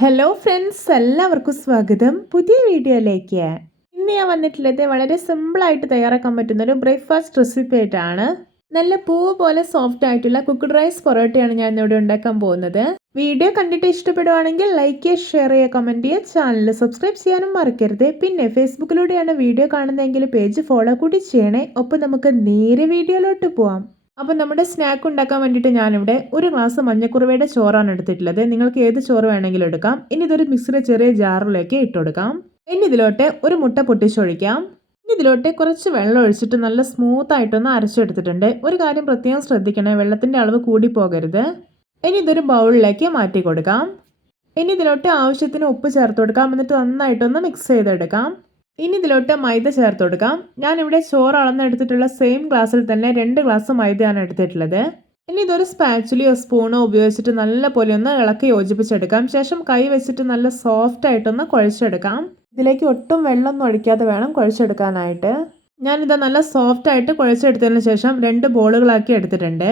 Hello friends എല്ലാവർക്കും സ്വാഗതം. പുതിയ വീഡിയോയിലേക്ക്. ഇന്ന് ഞാൻ വന്നിട്ടുള്ളത് വളരെ സിമ്പിളായിട്ട് തയ്യാറാക്കാൻ പറ്റുന്ന ഒരു ബ്രേക്ക്ഫാസ്റ്റ് റെസിപ്പി ആയിട്ടാണ്. നല്ല പൂവ് പോലെ സോഫ്റ്റ് ആയിട്ടുള്ള കുക്ക്ഡ് റൈസ് പൊറോട്ടയാണ് ഞാൻ ഇന്നിവിടെ ഉണ്ടാക്കാൻ പോകുന്നത്. വീഡിയോ കണ്ടിട്ട് ഇഷ്ടപ്പെടുവാണെങ്കിൽ ലൈക്ക് ചെയ്യുക ഷെയർ ചെയ്യുക കമന്റ് ചെയ്യുക ചാനൽ സബ്സ്ക്രൈബ് ചെയ്യാനും മറക്കരുത്. പിന്നെ ഫേസ്ബുക്കിലൂടെയാണ് വീഡിയോ കാണുന്നതെങ്കിൽ പേജ് ഫോളോ കൂടി ചെയ്യണേ. ഒപ്പം നമുക്ക് നേരെ വീഡിയോയിലോട്ട് പോവാം. അപ്പോൾ നമ്മുടെ സ്നാക്ക് ഉണ്ടാക്കാൻ വേണ്ടിയിട്ട് ഞാനിവിടെ ഒരു ഗ്ലാസ് മഞ്ഞക്കുറവയുടെ ചോറാണ് എടുത്തിട്ടുള്ളത്. നിങ്ങൾക്ക് ഏത് ചോറ് വേണമെങ്കിലും എടുക്കാം. ഇനി ഇതൊരു മിക്സിയുടെ ചെറിയ ജാറിലേക്ക് ഇട്ട് കൊടുക്കാം. ഇനി ഇതിലോട്ട് ഒരു മുട്ട പൊട്ടിച്ചൊഴിക്കാം. ഇനി ഇതിലോട്ട് കുറച്ച് വെള്ളം ഒഴിച്ചിട്ട് നല്ല സ്മൂത്ത് ആയിട്ടൊന്ന് അരച്ചെടുത്തിട്ടുണ്ട്. ഒരു കാര്യം പ്രത്യേകം ശ്രദ്ധിക്കണേ വെള്ളത്തിന്റെ അളവ് കൂടി പോകരുത്. ഇനി ഇതൊരു ബൗളിലേക്ക് മാറ്റി കൊടുക്കാം. ഇനി ഇതിലോട്ട് ആവശ്യത്തിന് ഉപ്പ് ചേർത്ത് കൊടുക്കാം. എന്നിട്ട് നന്നായിട്ടൊന്ന് മിക്സ് ചെയ്തെടുക്കാം. ഇനി ഇതിലോട്ട് മൈദ ചേർത്ത് കൊടുക്കാം. ഞാൻ ഞാനിവിടെ ചോറ് അളന്നെടുത്തിട്ടുള്ള സെയിം ഗ്ലാസ്സിൽ തന്നെ രണ്ട് ഗ്ലാസ് മൈദയാണ് എടുത്തിട്ടുള്ളത്. ഇനി ഇതൊരു സ്പാച്ചുലിയോ സ്പൂണോ ഉപയോഗിച്ചിട്ട് നല്ല പോലെ ഒന്ന് ഇളക്കി യോജിപ്പിച്ചെടുക്കാം. ശേഷം കൈ വെച്ചിട്ട് നല്ല സോഫ്റ്റ് ആയിട്ടൊന്ന് കുഴച്ചെടുക്കാം. ഇതിലേക്ക് ഒട്ടും വെള്ളമൊന്നും ഒഴിക്കാതെ വേണം കുഴച്ചെടുക്കാനായിട്ട്. ഞാനിത് നല്ല സോഫ്റ്റ് ആയിട്ട് കുഴച്ചെടുത്തതിന് ശേഷം രണ്ട് ബോളുകളാക്കി എടുത്തിട്ടുണ്ട്.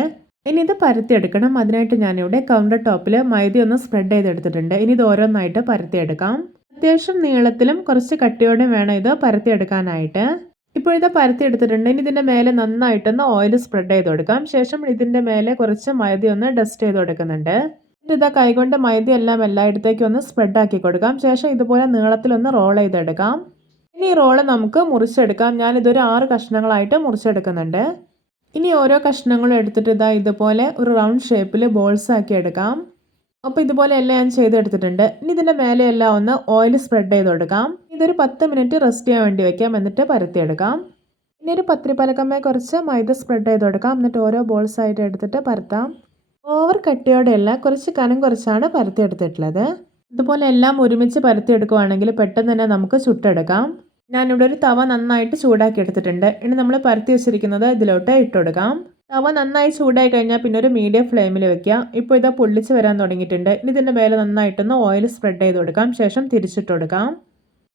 ഇനി ഇത് പരത്തിയെടുക്കണം. അതിനായിട്ട് ഞാനിവിടെ കൗണ്ടർ ടോപ്പിൽ മൈദ ഒന്ന് സ്പ്രെഡ് ചെയ്തെടുത്തിട്ടുണ്ട്. ഇനി ഇത് ഓരോന്നായിട്ട് പരത്തിയെടുക്കാം. അത്യാവശ്യം നീളത്തിലും കുറച്ച് കട്ടിയോടെയും വേണം ഇത് പരത്തിയെടുക്കാനായിട്ട്. ഇപ്പോഴത്തെ പരത്തി എടുത്തിട്ടുണ്ട് ഇനി ഇതിന്റെ മേലെ നന്നായിട്ടൊന്ന് ഓയിൽ സ്പ്രെഡ് ചെയ്ത് കൊടുക്കാം. ശേഷം ഇതിന്റെ മേലെ കുറച്ച് മൈദ ഒന്ന് ഡസ്റ്റ് ചെയ്ത് കൊടുക്കുന്നുണ്ട്. ഇത് കൈകൊണ്ട് മൈദ എല്ലാം എല്ലായിടത്തേക്കും ഒന്ന് സ്പ്രെഡ് ആക്കി കൊടുക്കാം. ശേഷം ഇതുപോലെ നീളത്തിലൊന്ന് റോൾ ചെയ്തെടുക്കാം. ഇനി ഈ റോൾ നമുക്ക് മുറിച്ചെടുക്കാം. ഞാൻ ഇതൊരു ആറ് കഷ്ണങ്ങളായിട്ട് മുറിച്ചെടുക്കുന്നുണ്ട്. ഇനി ഓരോ കഷ്ണങ്ങളും എടുത്തിട്ട് ഇതാ ഇതുപോലെ ഒരു റൗണ്ട് ഷേപ്പിൽ ബോൾസ് ആക്കി എടുക്കാം. അപ്പോൾ ഇതുപോലെ എല്ലാം ഞാൻ ചെയ്തെടുത്തിട്ടുണ്ട്. ഇനി ഇതിന്റെ മേലെയെല്ലാം ഒന്ന് ഓയിൽ സ്പ്രെഡ് ചെയ്ത് കൊടുക്കാം ഇതൊരു പത്ത് മിനിറ്റ് റെസ്റ്റ് ചെയ്യാൻ വേണ്ടി വെക്കാം. എന്നിട്ട് പരത്തിയെടുക്കാം. ഇനി ഒരു പത്തിരി പലക്കമ്മയെ കുറച്ച് മൈദ സ്പ്രെഡ് ചെയ്ത് കൊടുക്കാം എന്നിട്ട് ഓരോ ബോൾസ് ആയിട്ട് എടുത്തിട്ട് പരത്താം. ഓവർ കട്ടിയോടെയല്ല കുറച്ച് കനം കുറച്ചാണ് പരത്തിയെടുത്തിട്ടുള്ളത്. ഇതുപോലെ എല്ലാം ഒരുമിച്ച് പരത്തിയെടുക്കുവാണെങ്കിൽ പെട്ടെന്ന് തന്നെ നമുക്ക് ചുട്ടെടുക്കാം. ഞാനിവിടെ ഒരു തവ നന്നായിട്ട് ചൂടാക്കി എടുത്തിട്ടുണ്ട് ഇനി നമ്മൾ പരത്തി വെച്ചിരിക്കുന്നത് ഇതിലോട്ട് ഇട്ടുകൊടുക്കാം തവ നന്നായി ചൂടായി കഴിഞ്ഞാൽ പിന്നെ ഒരു മീഡിയം ഫ്ലെയിമിൽ വെക്കുക ഇപ്പോൾ ഇതാ പൊള്ളിച്ച് വരാൻ തുടങ്ങിയിട്ടുണ്ട്. ഇനി ഇതിന്റെ മേലെ നന്നായിട്ടൊന്ന് ഓയിൽ സ്പ്രെഡ് ചെയ്ത് കൊടുക്കാം. ശേഷം തിരിച്ചിട്ട് കൊടുക്കാം.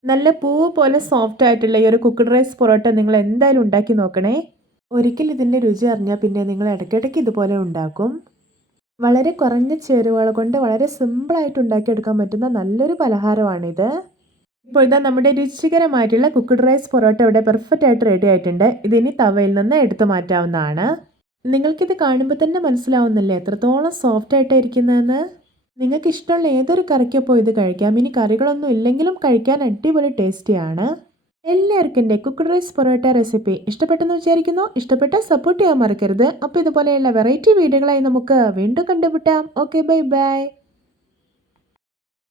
നല്ല പൂവ് പോലെ സോഫ്റ്റ് ആയിട്ടുള്ള ഈ ഒരു കുക്കഡ് റൈസ് പൊറോട്ട നിങ്ങൾ എന്തായാലും ഉണ്ടാക്കി നോക്കണേ. ഒരിക്കൽ ഇതിന്റെ രുചി അറിഞ്ഞാൽ പിന്നെ നിങ്ങൾ ഇടയ്ക്കിടയ്ക്ക് ഇതുപോലെ ഉണ്ടാക്കും. വളരെ കുറഞ്ഞ ചേരുവകൾ കൊണ്ട് വളരെ സിമ്പിളായിട്ട് ഉണ്ടാക്കിയെടുക്കാൻ പറ്റുന്ന നല്ലൊരു പലഹാരമാണിത്. ഇപ്പോൾ ഇതാ നമ്മുടെ രുചികരമായിട്ടുള്ള കുക്കഡ് റൈസ് പൊറോട്ട ഇവിടെ പെർഫെക്റ്റ് ആയിട്ട് റെഡി ആയിട്ടുണ്ട്. ഇതിനി തവയിൽ നിന്ന് എടുത്തു മാറ്റാവുന്നതാണ്. നിങ്ങൾക്കിത് കാണുമ്പോൾ തന്നെ മനസ്സിലാവുന്നില്ലേ? എത്രത്തോളം സോഫ്റ്റ് ആയിട്ടായിരിക്കുന്നതെന്ന്? നിങ്ങൾക്ക് ഇഷ്ടമുള്ള ഏതൊരു കറിക്കൊപ്പം ഇത് കഴിക്കാം. ഇനി കറികളൊന്നും ഇല്ലെങ്കിലും കഴിക്കാൻ അടിപൊളി ടേസ്റ്റിയാണ് എല്ലാവർക്കും എന്റെ കുക്കഡ് റൈസ് പൊറോട്ട റെസിപ്പി ഇഷ്ടപ്പെട്ടെന്ന് വിചാരിക്കുന്നു. ഇഷ്ടപ്പെട്ട സപ്പോർട്ട് ചെയ്യാൻ മറക്കരുത്. അപ്പോൾ ഇതുപോലെയുള്ള വെറൈറ്റി വീഡിയോകളായി നമുക്ക് വീണ്ടും കണ്ടുപിട്ടാം ഓക്കെ ബൈ ബൈ